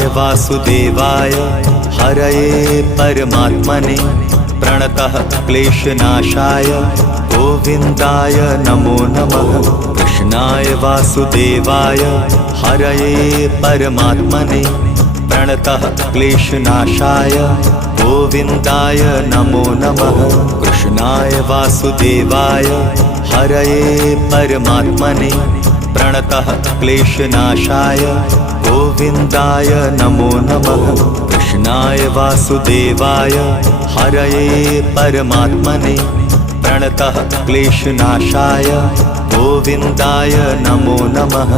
कृष्णाय वासुदेवाय हरये परमात्मने प्रणतः क्लेशनाशाय गोविन्दाय नमो नमः। कृष्णाय वासुदेवाय हरये परमात्मने प्रणतः क्लेशनाशाय गोविन्दाय नमो नमः। कृष्णाय वासुदेवाय हरये परमात्मने प्रणतः क्लेशनाशाय गोविन्दाय नमो नमः। कृष्णाय वासुदेवाय हरये परमात्मने प्रणतः क्लेशनाशाय गोविन्दाय नमो नमः।